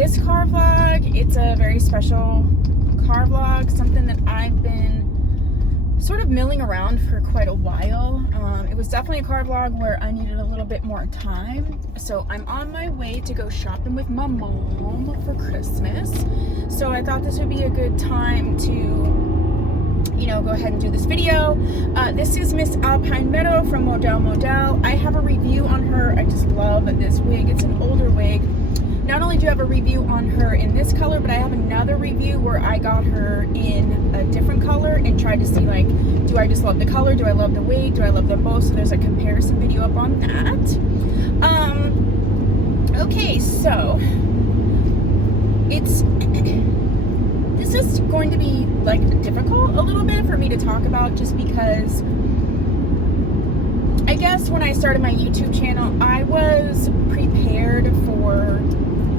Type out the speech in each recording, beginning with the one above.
this car vlog, it's a very special car vlog, something that I've been sort of milling around for quite a while. It was definitely a car vlog where I needed a little bit more time. So I'm on my way to go shopping with my mom for Christmas. So I thought this would be a good time to, you know, go ahead and do this video. This is Miss Alpine Meadow from Model. I have a review on her. I just love this wig. It's an older wig. Not only do I have a review on her in this color, but I have another review where I got her in a different color and tried to see, like, do I just love the color? Do I love the wig? Do I love them both? So there's a comparison video up on that. Okay, so this is going to be, like, difficult a little bit for me to talk about, just because I guess when I started my YouTube channel, I was prepared for,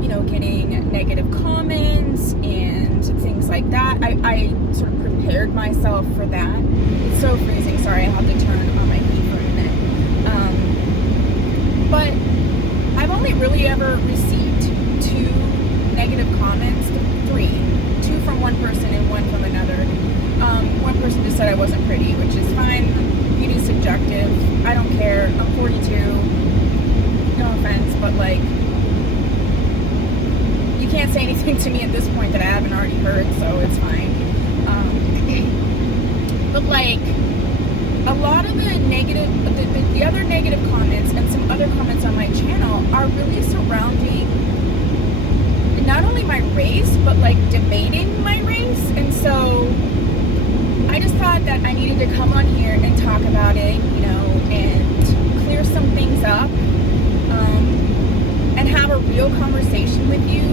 you know, getting negative comments and things like that. I sort of prepared myself for that. It's so freezing. Sorry, I have to turn on my heat for a minute. But I've only really ever received 2 negative comments, 3. 2 from one person and 1 from another. One person just said I wasn't pretty, which is fine. Beauty's subjective. I don't care. I'm 42. No offense, but, like, you can't say anything to me at this point that I haven't already heard, so it's fine. But, like, a lot of the negative, the other negative comments and some other comments on my channel are really surrounding not only my race, but, like, debating my race. And so I just thought that I needed to come on here and talk about it, you know, and clear some things up, and have a real conversation with you.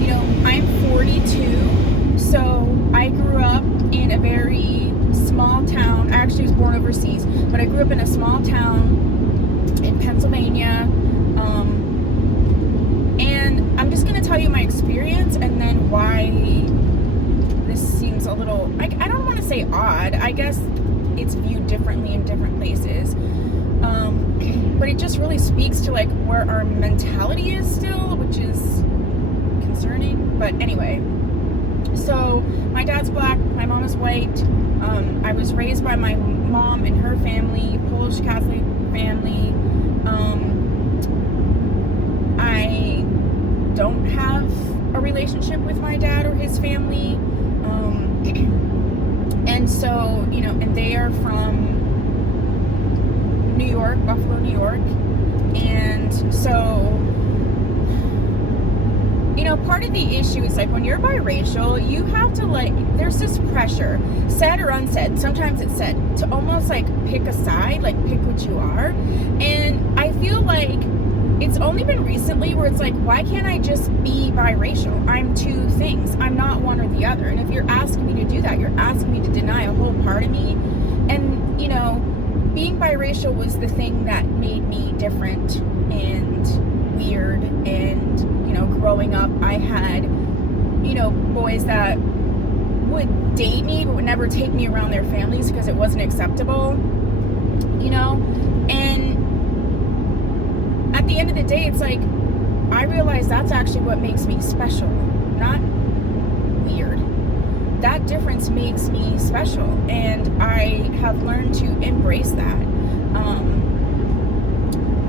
You know, I'm 42, so I grew up in a very small town. I actually was born overseas, but I grew up in a small town in Pennsylvania, and I'm just going to tell you my experience and then why this seems a little, I don't want to say odd. I guess it's viewed differently in different places. But it just really speaks to, like, where our mentality is still, which is concerning. But anyway, so my dad's black, my mom is white. I was raised by my mom and her family, Polish Catholic family. I don't have a relationship with my dad or his family. And so, you know, and they are from New York, Buffalo, New York. And so, you know, part of the issue is, like, when you're biracial, you have to, like, there's this pressure, said or unsaid, sometimes it's said, to almost, like, pick a side, like, pick what you are. And I feel like it's only been recently where it's like, why can't I just be biracial? I'm 2 things. I'm not one or the other. And if you're asking me to do that, you're asking me to deny a whole part of me. And, you know, being biracial was the thing that made me different and weird. And, you know, growing up, I had, you know, boys that would date me but would never take me around their families because it wasn't acceptable, you know. And at the end of the day, it's like, I realize that's actually what makes me special, not weird. That difference makes me special, and I have learned to embrace that.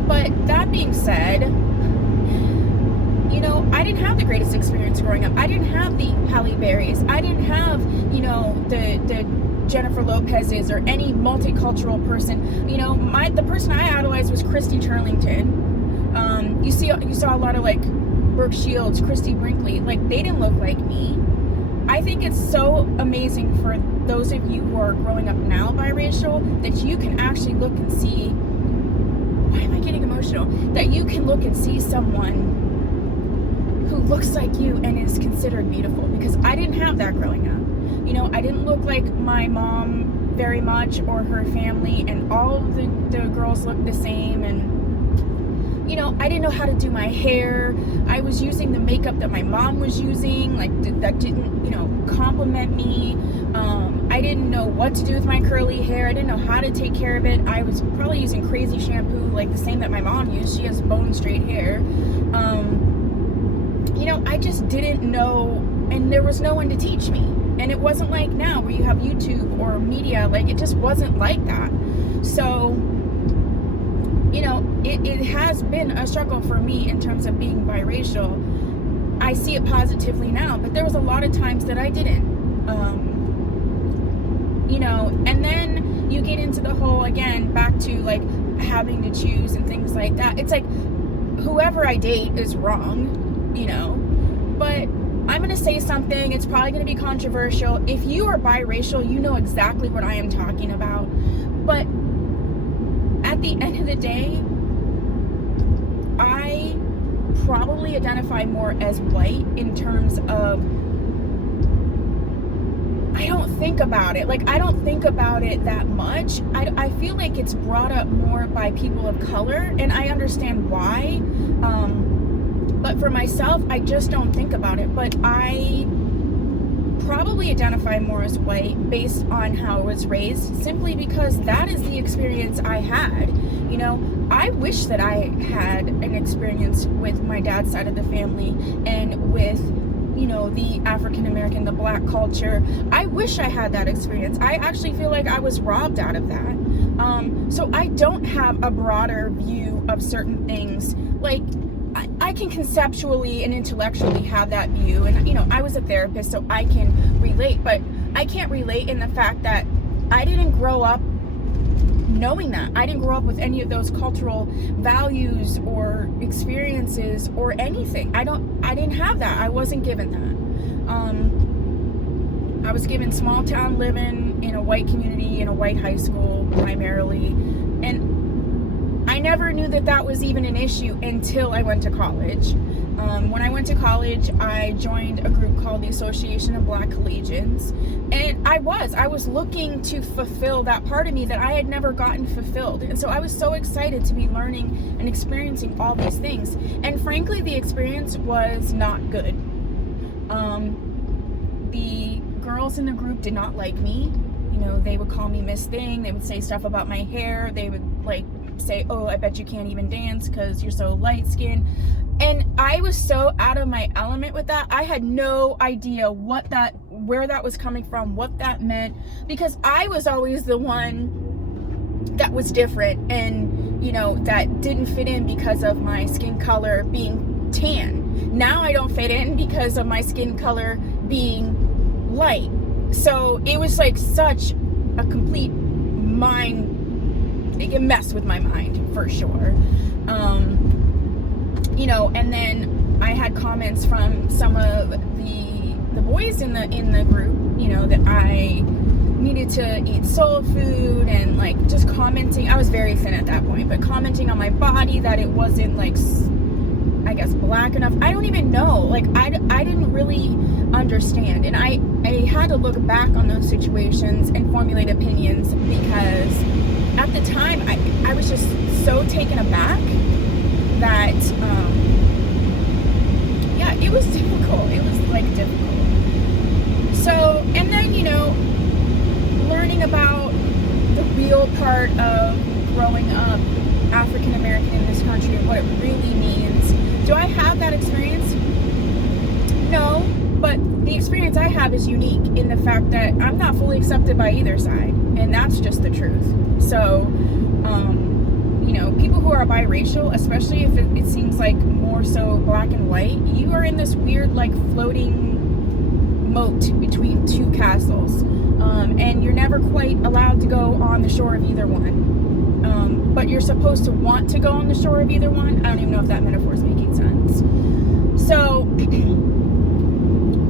But that being said, you know, I didn't have the greatest experience growing up. I didn't have the Halle Berrys. I didn't have, you know, the Jennifer Lopez's or any multicultural person. You know, the person I idolized was Christy Turlington. You saw a lot of, like, Brooke Shields, Christy Brinkley. Like, they didn't look like me. I think it's so amazing for those of you who are growing up now biracial that you can actually look and see, why am I getting emotional? That you can look and see someone who looks like you and is considered beautiful, because I didn't have that growing up. You know, I didn't look like my mom very much or her family, and all of the girls looked the same, and, you know, I didn't know how to do my hair. I was using the makeup that my mom was using, like, that didn't, you know, compliment me. I didn't know what to do with my curly hair. I didn't know how to take care of it. I was probably using crazy shampoo, like the same that my mom used. She has bone straight hair. You know, I I just didn't know, and there was no one to teach me. And it wasn't like now where you have YouTube or media, like it just wasn't like that. So, you know, it has been a struggle for me in terms of being biracial. I see it positively now, but there was a lot of times that I didn't. You know, and then you get into the whole, again, back to like having to choose and things like that. It's like whoever I date is wrong, you know, but I'm going to say something, it's probably going to be controversial. If you are biracial, you know exactly what I am talking about. But at the end of the day, I probably identify more as white in terms of, I don't think about it. Like, I don't think about it that much. I feel like it's brought up more by people of color, and I understand why. But for myself, I just don't think about it. But I probably identify more as white based on how I was raised, simply because that is the experience I had. You know, I wish that I had an experience with my dad's side of the family and with, you know, the African American, the black culture. I wish I had that experience. I actually feel like I was robbed out of that. So I don't have a broader view of certain things. Like, I can conceptually and intellectually have that view, and, you know, I was a therapist, so I can relate, but I can't relate in the fact that I didn't grow up knowing that. I didn't grow up with any of those cultural values or experiences or anything. I didn't have that. I wasn't given that. I was given small town living in a white community, in a white high school primarily, and I never knew that that was even an issue until I went to college. When I went to college, I joined a group called the Association of Black Collegians, and I was looking to fulfill that part of me that I had never gotten fulfilled. And so I was so excited to be learning and experiencing all these things. And frankly, the experience was not good. The girls in the group did not like me. You know, they would call me Miss Thing. They would say stuff about my hair. They would say, oh, I bet you can't even dance because you're so light skinned. And I was so out of my element with that. I had no idea where that was coming from, what that meant, because I was always the one that was different and, you know, that didn't fit in because of my skin color being tan. Now I don't fit in because of my skin color being light. So it was like such a complete it messed with my mind for sure. You know, and then I had comments from some of the boys in the group, you know, that I needed to eat soul food, and like just commenting. I was very thin at that point, but commenting on my body, that it wasn't like, I guess, black enough. I don't even know. Like, I didn't really understand, and I had to look back on those situations and formulate opinions, because at the time I was just so taken aback that yeah, it was difficult. It was like difficult. So, and then, you know, learning about the real part of growing up African American in this country and what it really means. Do I have that experience? No, but the experience I have is unique in the fact that I'm not fully accepted by either side, and that's just the truth. So, you know, people who are biracial, especially if it seems like more so black and white, you are in this weird, like, floating moat between two castles, and you're never quite allowed to go on the shore of either one. But you're supposed to want to go on the shore of either one. I don't even know if that metaphor is making sense. So,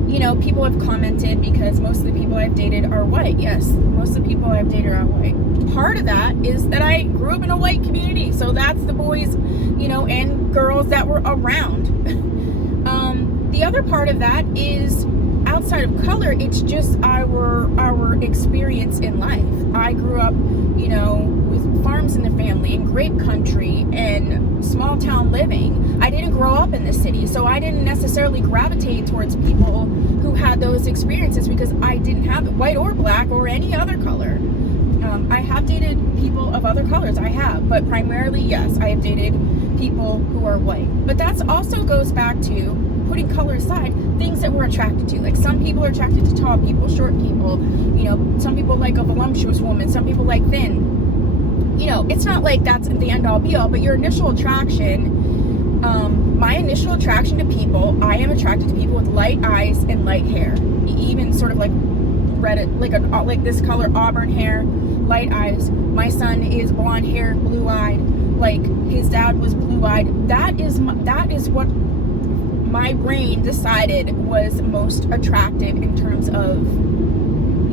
you know, people have commented because most of the people I've dated are white. Yes, most of the people I've dated are white. Part of that is that I grew up in a white community, so that's the boys, you know, and girls that were around. The other part of that is outside of color, it's just our experience in life. I grew up, you know, with farms in the family, in grape country, and small town living. I didn't grow up in the city, so I didn't necessarily gravitate towards people who had those experiences because I didn't have it, white or black or any other color. I have dated people of other colors, I have, but primarily, yes, I have dated people who are white. But that also goes back to putting color aside, things that we're attracted to. Like some people are attracted to tall people, short people, you know, some people like a voluptuous woman, some people like thin. You know, it's not like that's the end all be all, but your initial attraction, my initial attraction to people, I am attracted to people with light eyes and light hair, even sort of like red, like this color, auburn hair, light eyes. My son is blonde hair, blue eyed, like his dad was blue eyed. That is what my brain decided was most attractive in terms of,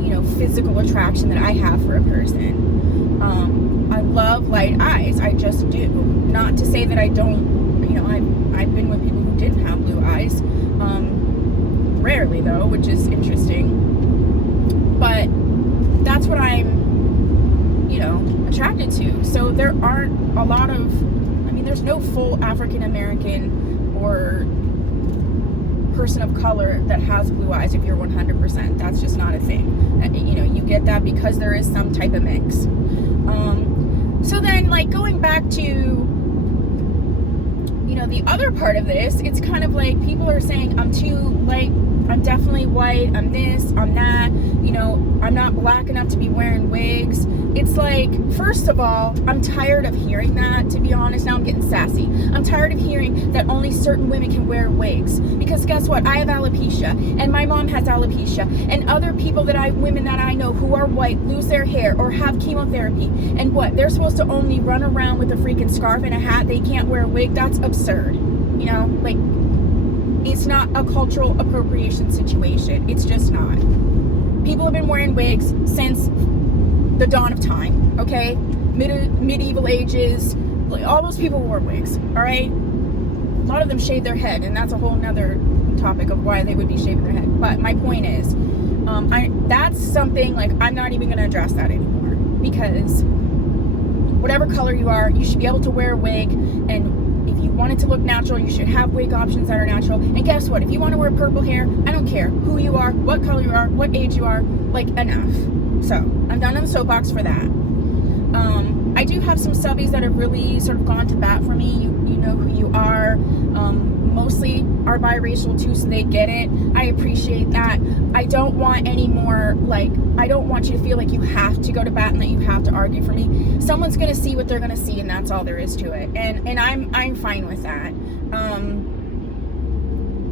you know, physical attraction that I have for a person. I love light eyes. I just do. Not to say that I don't, you know, I've been with people who didn't have blue eyes. Rarely though, which is interesting. But that's what I'm, you know, attracted to. So there aren't a lot of, I mean, there's no full African American or person of color that has blue eyes if you're 100%. That's just not a thing. You know, you get that because there is some type of mix. So then, like, going back to, you know, the other part of this, it's kind of like people are saying I'm too light, I'm definitely white, I'm this, I'm that, you know, I'm not black enough to be wearing wigs. It's like, first of all, I'm tired of hearing that, to be honest. Now I'm getting sassy. I'm tired of hearing that only certain women can wear wigs. Because guess what? I have alopecia, and my mom has alopecia, and other people women that I know who are white lose their hair or have chemotherapy. And what? They're supposed to only run around with a freaking scarf and a hat. They can't wear a wig. That's absurd. You know, like, it's not a cultural appropriation situation. It's just not. People have been wearing wigs since the dawn of time, okay? Medieval ages, like, all those people wore wigs, all right? A lot of them shave their head, and that's a whole nother topic of why they would be shaving their head. But my point is, that's something, like, I'm not even gonna address that anymore, because whatever color you are, you should be able to wear a wig, and if you want it to look natural, you should have wig options that are natural. And guess what? If you want to wear purple hair, I don't care who you are, what color you are, what age you are, like, enough. So, I'm done on the soapbox for that. I do have some subbies that have really sort of gone to bat for me. You know who you are. Mostly are biracial too, so they get it. I appreciate that. I don't want any more, like, I don't want you to feel like you have to go to bat and that you have to argue for me. Someone's gonna see what they're gonna see, and that's all there is to it. And I'm fine with that.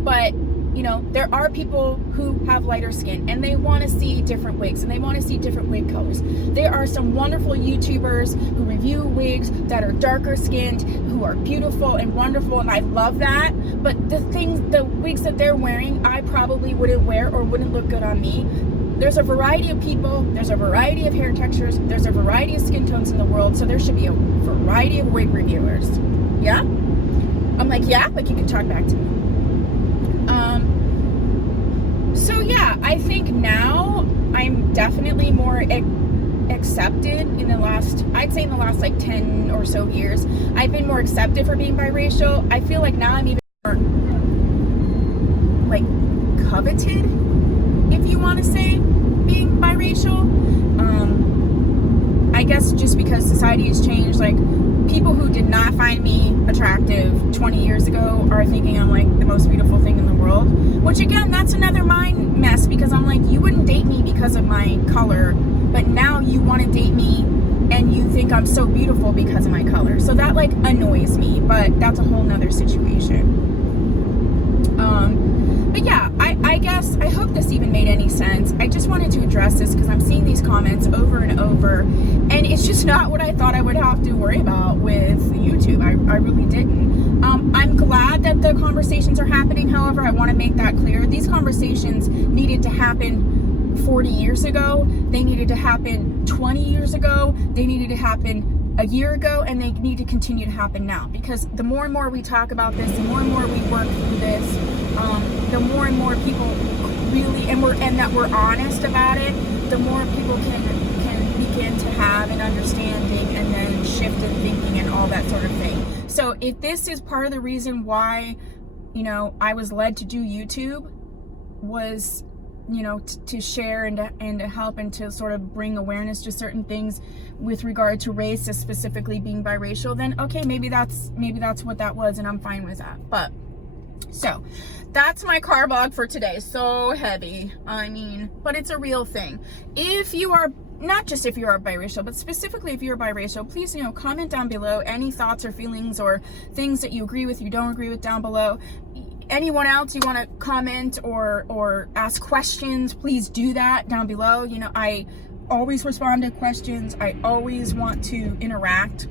But you know, there are people who have lighter skin and they want to see different wigs and they want to see different wig colors. There are some wonderful YouTubers who review wigs that are darker skinned, who are beautiful and wonderful, and I love that. But the wigs that they're wearing, I probably wouldn't wear or wouldn't look good on me. There's a variety of people, there's a variety of hair textures, there's a variety of skin tones in the world, so there should be a variety of wig reviewers. Yeah? I'm like, yeah? Like, you can talk back to me. So yeah, I think now I'm definitely more accepted in the last, I'd say in the last like 10 or so years. I've been more accepted for being biracial. I feel like now I'm even more like coveted, if you want to say, being biracial. I guess just because society has changed, like, people who did not find me attractive 20 years ago are thinking I'm like the most beautiful thing in the world, which again, that's another mind mess, because I'm like, you wouldn't date me because of my color, but now you want to date me and you think I'm so beautiful because of my color. So that like annoys me, but that's a whole nother situation. But yeah, I guess, I hope this even made any sense. I just wanted to address this because I'm seeing these comments over and over, and it's just not what I thought I would have to worry about with YouTube. I really didn't. I'm glad that the conversations are happening. However, I want to make that clear. These conversations needed to happen 40 years ago. They needed to happen 20 years ago. They needed to happen a year ago, and they need to continue to happen now, because the more and more we talk about this, the more and more we work through this, the more and more people really, and that we're honest about it, the more people can begin to have an understanding and then shift in thinking and all that sort of thing. So if this is part of the reason why, you know, I was led to do YouTube, was, you know, to share and to help and to sort of bring awareness to certain things with regard to race, specifically being biracial, then okay, maybe that's what that was, and I'm fine with that. But So that's my car vlog for today. So heavy. I mean, but it's a real thing. If you are, not just if you are biracial, but specifically if you're biracial, please, comment down below any thoughts or feelings or things that you agree with, you don't agree with down below. Anyone else you want to comment or ask questions, please do that down below. I always respond to questions. I always want to interact.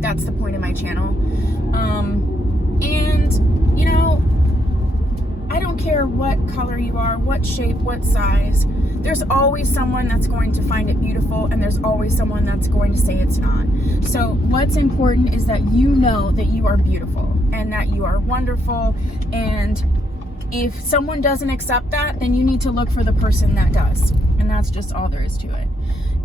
That's the point of my channel. I don't care what color you are, what shape, what size. There's always someone that's going to find it beautiful, and there's always someone that's going to say it's not. So what's important is that you know that you are beautiful and that you are wonderful. And if someone doesn't accept that, then you need to look for the person that does. And that's just all there is to it.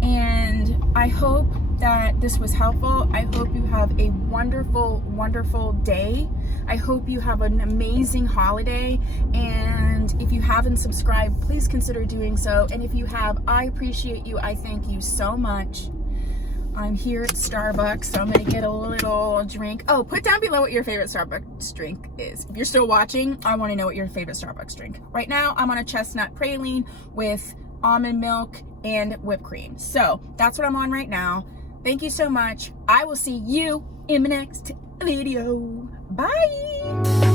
And I hope that this was helpful. I hope you have a wonderful, wonderful day. I hope you have an amazing holiday. And if you haven't subscribed, please consider doing so. And if you have, I appreciate you. I thank you so much. I'm here at Starbucks, so I'm gonna get a little drink. Oh, put down below what your favorite Starbucks drink is. If you're still watching, I wanna know what your favorite Starbucks drink. Right now, I'm on a chestnut praline with almond milk and whipped cream. So that's what I'm on right now. Thank you so much. I will see you in the next video. Bye.